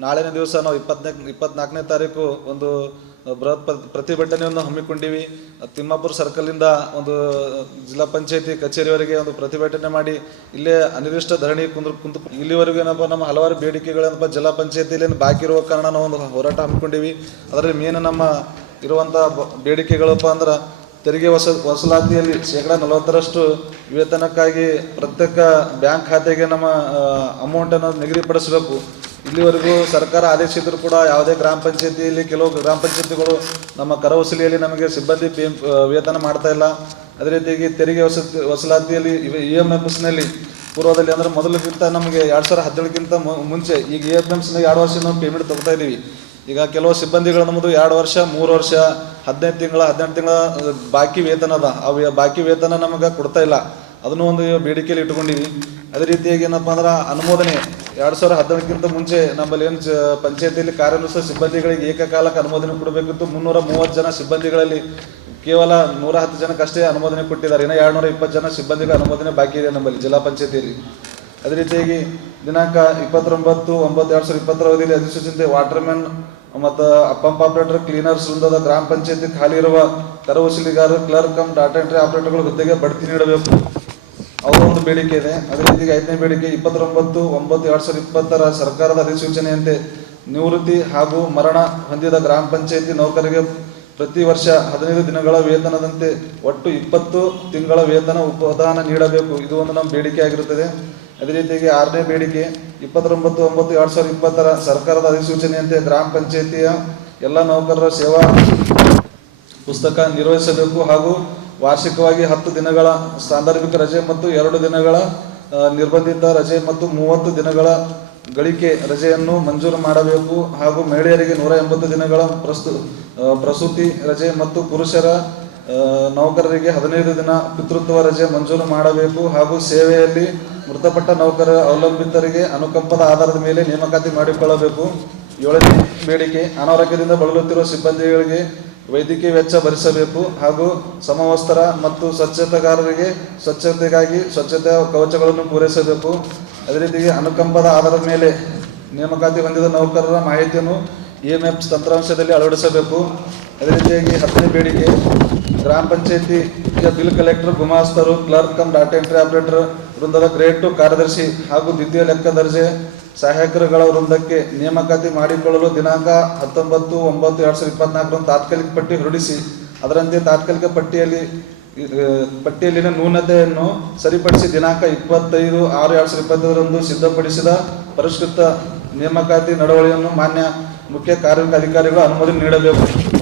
ನಾಳಿನ ದಿವಸ ನಾವು ಇಪ್ಪತ್ನಾಲ್ಕು ಇಪ್ಪತ್ನಾಲ್ಕನೇ ತಾರೀಕು ಒಂದು ಬೃಹತ್ ಪ್ರ- ಪ್ರತಿಭಟನೆಯನ್ನು ಹಮ್ಮಿಕೊಂಡಿವಿ. ತಿಮ್ಮಾಪುರ ಸರ್ಕಲಿಂದ ಒಂದು ಜಿಲ್ಲಾ ಪಂಚಾಯತಿ ಕಚೇರಿವರೆಗೆ ಒಂದು ಪ್ರತಿಭಟನೆ ಮಾಡಿ ಇಲ್ಲೇ ಅನಿರ್ದಿಷ್ಟ ಧರಣಿ ಕುಂದ್ರ ಕುಂತು ಇಲ್ಲಿವರೆಗೂ ಏನಪ್ಪ, ನಮ್ಮ ಹಲವಾರು ಬೇಡಿಕೆಗಳೇನಪ್ಪ ಜಿಲ್ಲಾ ಪಂಚಾಯತಿಯಲ್ಲಿ ಬಾಕಿ ಇರುವ ಕಾರಣ ನಾವು ಒಂದು ಹೋರಾಟ ಹಮ್ಮಿಕೊಂಡಿವಿ. ಅದರಲ್ಲಿ ಮೇನ್ ನಮ್ಮ ಇರುವಂಥ ಬೇಡಿಕೆಗಳಪ್ಪ ಅಂದ್ರೆ ತೆರಿಗೆ ವಸ ವಸೂಲಾತಿಯಲ್ಲಿ ಶೇಕಡ ನಲವತ್ತರಷ್ಟು ವೇತನಕ್ಕಾಗಿ ಪ್ರತ್ಯೇಕ ಬ್ಯಾಂಕ್ ಖಾತೆಗೆ ನಮ್ಮ ಅಮೌಂಟನ್ನು ನಿಗದಿಪಡಿಸಬೇಕು. ಇಲ್ಲಿವರೆಗೂ ಸರ್ಕಾರ ಆದೇಶಿದ್ರು ಕೂಡ ಯಾವುದೇ ಗ್ರಾಮ ಪಂಚಾಯತಿಯಲ್ಲಿ ಕೆಲವು ಗ್ರಾಮ ಪಂಚಾಯತಿಗಳು ನಮ್ಮ ಕರ ವಸೂಲಿಯಲ್ಲಿ ನಮಗೆ ಸಿಬ್ಬಂದಿ ವೇತನ ಮಾಡ್ತಾ ಇಲ್ಲ. ಅದೇ ರೀತಿಯಾಗಿ ತೆರಿಗೆ ವಸ ವಸೂಲಾತಿಯಲ್ಲಿ ಇ ಎಂ ಎಫ್ಸ್ನಲ್ಲಿ ಪೂರ್ವದಲ್ಲಿ ಅಂದ್ರೆ ಮೊದಲಿಗಿಂತ ನಮಗೆ ಎರಡು ಸಾವಿರ ಹದಿನೇಳಕ್ಕಿಂತ ಮುಂಚೆ ಈಗ ಇ ಎಂ ಎಮ್ಸ್ನ ಎರಡು ವರ್ಷ ನಾವು ಪೇಮೆಂಟ್ ತಗೋತಾ ಇದ್ದೀವಿ. ಈಗ ಕೆಲವು ಸಿಬ್ಬಂದಿಗಳು ನಮ್ಮದು ಎರಡು ವರ್ಷ, ಮೂರು ವರ್ಷ, ಹದಿನೈದು ತಿಂಗಳ, ಹದಿನೆಂಟು ತಿಂಗಳ ಬಾಕಿ ವೇತನ ಅದ. ಅವು ಬಾಕಿ ವೇತನ ನಮಗೆ ಕೊಡ್ತಾ ಇಲ್ಲ. ಅದನ್ನು ಒಂದು ಬೇಡಿಕೆಯಲ್ಲಿ ಇಟ್ಕೊಂಡಿವಿ ಅದೇ ರೀತಿಯಾಗಿ ಏನಪ್ಪ ಅಂದ್ರೆ ಅನುಮೋದನೆ ಎರಡು ಸಾವಿರ ಹದಿನೆಂಟಕ್ಕಿಂತ ಮುಂಚೆ ನಮ್ಮಲ್ಲಿ ಏನು ಪಂಚಾಯತಿಯಲ್ಲಿ ಕಾರ್ಯನಿರ್ವಹಿಸುವ ಸಿಬ್ಬಂದಿಗಳಿಗೆ ಏಕಕಾಲಕ್ಕೆ ಅನುಮೋದನೆ ಕೊಡಬೇಕಿತ್ತು. ಮುನ್ನೂರ ಮೂವತ್ತು ಜನ ಸಿಬ್ಬಂದಿಗಳಲ್ಲಿ ಕೇವಲ ನೂರ ಹತ್ತು ಜನಕ್ಕಷ್ಟೇ ಅನುಮೋದನೆ ಕೊಟ್ಟಿದ್ದಾರೆ. ಇನ್ನು ಎರಡುನೂರ ಇಪ್ಪತ್ತು ಜನ ಸಿಬ್ಬಂದಿಗಳ ಅನುಮೋದನೆ ಬಾಕಿ ಇದೆ ನಮ್ಮಲ್ಲಿ ಜಿಲ್ಲಾ ಪಂಚಾಯತಿಯಲ್ಲಿ. ಅದೇ ರೀತಿಯಾಗಿ ದಿನಾಂಕ ಇಪ್ಪತ್ತೊಂಬತ್ತು, ಒಂಬತ್ತು ಎರಡು ಸಾವಿರದ ಇಪ್ಪತ್ತರ ಅವಧಿಯಲ್ಲಿ ಅಧಿಸೂಚನೆ ವಾಟರ್ಮ್ಯಾನ್ ಮತ್ತು ಪಂಪ್ ಆಪರೇಟರ್, ಕ್ಲೀನರ್ಸ್ ವೃಂದದ ಗ್ರಾಮ ಪಂಚಾಯತಿ ಖಾಲಿ ಇರುವ ಕರ ವಸೂಲಿಗಾರರು ಕ್ಲರ್ಕ್ ಕಮ್ ಡಾಟಾ ಎಂಟ್ರಿ ಆಪರೇಟರ್ಗಳ ಹುದ್ದೆಗೆ ಬಡ್ತಿ ನೀಡಬೇಕು. ಅವರ ಒಂದು ಬೇಡಿಕೆ ಇದೆ. ಅದೇ ರೀತಿ ಐದನೇ ಬೇಡಿಕೆ, ಇಪ್ಪತ್ತೊಂಬತ್ತು, ಒಂಬತ್ತು, ಎರಡು ಸಾವಿರದ ಇಪ್ಪತ್ತರ ಸರ್ಕಾರದ ಅಧಿಸೂಚನೆಯಂತೆ ನಿವೃತ್ತಿ ಹಾಗೂ ಮರಣ ಹೊಂದಿದ ಗ್ರಾಮ ಪಂಚಾಯಿತಿ ನೌಕರಿಗೆ ಪ್ರತಿ ವರ್ಷ ಹದಿನೈದು ದಿನಗಳ ವೇತನದಂತೆ ಒಟ್ಟು ಇಪ್ಪತ್ತು ತಿಂಗಳ ವೇತನ ಉಪದಾನ ನೀಡಬೇಕು. ಇದು ಒಂದು ನಮ್ಮ ಬೇಡಿಕೆ ಆಗಿರುತ್ತದೆ. ಅದೇ ರೀತಿಯಾಗಿ ಆರನೇ ಬೇಡಿಕೆ, ಇಪ್ಪತ್ತೊಂಬತ್ತು, ಒಂಬತ್ತು, ಎರಡು ಸಾವಿರದ ಇಪ್ಪತ್ತರ ಸರ್ಕಾರದ ಅಧಿಸೂಚನೆಯಂತೆ ಗ್ರಾಮ ಪಂಚಾಯತಿಯ ಎಲ್ಲ ನೌಕರರ ಸೇವಾ ಪುಸ್ತಕ ನಿರ್ವಹಿಸಬೇಕು ಹಾಗೂ ವಾರ್ಷಿಕವಾಗಿ ಹತ್ತು ದಿನಗಳ ಸಾಂದರ್ಭಿಕ ರಜೆ ಮತ್ತು ಎರಡು ದಿನಗಳ ನಿರ್ಬಂಧಿತ ರಜೆ ಮತ್ತು ಮೂವತ್ತು ದಿನಗಳ ಗಳಿಕೆ ರಜೆಯನ್ನು ಮಂಜೂರು ಮಾಡಬೇಕು ಹಾಗೂ ಮಹಿಳೆಯರಿಗೆ ನೂರ ಎಂಬತ್ತು ದಿನಗಳ ಪ್ರಸ್ತು ಪ್ರಸೂತಿ ರಜೆ ಮತ್ತು ಪುರುಷರ ನೌಕರರಿಗೆ ಹದಿನೈದು ದಿನ ಪಿತೃತ್ವ ರಜೆ ಮಂಜೂರು ಮಾಡಬೇಕು ಹಾಗೂ ಸೇವೆಯಲ್ಲಿ ಮೃತಪಟ್ಟ ನೌಕರರ ಅವಲಂಬಿತರಿಗೆ ಅನುಕಂಪದ ಆಧಾರದ ಮೇಲೆ ನೇಮಕಾತಿ ಮಾಡಿಕೊಳ್ಳಬೇಕು. ಏಳನೇ ಬೇಡಿಕೆ, ಅನಾರೋಗ್ಯದಿಂದ ಬಳಲುತ್ತಿರುವ ಸಿಬ್ಬಂದಿಗಳಿಗೆ ವೈದ್ಯಕೀಯ ವೆಚ್ಚ ಭರಿಸಬೇಕು ಹಾಗೂ ಸಮವಸ್ತ್ರ ಮತ್ತು ಸ್ವಚ್ಛತೆಗಾರರಿಗೆ ಸ್ವಚ್ಛತೆಗಾಗಿ ಸ್ವಚ್ಛತೆಯ ಕವಚಗಳನ್ನು ಪೂರೈಸಬೇಕು. ಅದೇ ರೀತಿಗೆ ಅನುಕಂಪದ ಆಧಾರದ ಮೇಲೆ ನೇಮಕಾತಿ ಹೊಂದಿದ ನೌಕರರ ಮಾಹಿತಿಯನ್ನು ಇ ಎಂ ಎಫ್ ತಂತ್ರಾಂಶದಲ್ಲಿ ಅಳವಡಿಸಬೇಕು. ಅದೇ ರೀತಿಯಾಗಿ ಹತ್ತನೇ ಬೇಡಿಕೆ ಗ್ರಾಮ ಪಂಚಾಯತಿ bill collector, ಗುಮಾಸ್ತರು, clerk, cum data entry operator ವೃಂದದ grade two ಕಾರ್ಯದರ್ಶಿ ಹಾಗೂ ದ್ವಿತೀಯ ಲೆಕ್ಕ ದರ್ಜೆ ಸಹಾಯಕರುಗಳ ವೃಂದಕ್ಕೆ ನೇಮಕಾತಿ ಮಾಡಿಕೊಳ್ಳಲು ದಿನಾಂಕ ಹತ್ತೊಂಬತ್ತು, ಒಂಬತ್ತು, ಎರಡು ಸಾವಿರದ ಇಪ್ಪತ್ನಾಲ್ಕರಂದು ತಾತ್ಕಾಲಿಕ ಪಟ್ಟಿ ಹೊರಡಿಸಿ, ಅದರಂತೆ ತಾತ್ಕಾಲಿಕ ಪಟ್ಟಿಯಲ್ಲಿ ಪಟ್ಟಿಯಲ್ಲಿನ ನ್ಯೂನತೆಯನ್ನು ಸರಿಪಡಿಸಿ ದಿನಾಂಕ ಇಪ್ಪತ್ತೈದು, ಆರು, ಎರಡು ಸಾವಿರದ ಇಪ್ಪತ್ತೈದರಂದು ಸಿದ್ಧಪಡಿಸಿದ ಪರಿಷ್ಕೃತ ನೇಮಕಾತಿ ನಡವಳಿಯನ್ನು ಮಾನ್ಯ ಮುಖ್ಯ ಕಾರ್ಮಿಕ ಅಧಿಕಾರಿಗಳು ಅನುಮೋದನೆ ನೀಡಬೇಕು.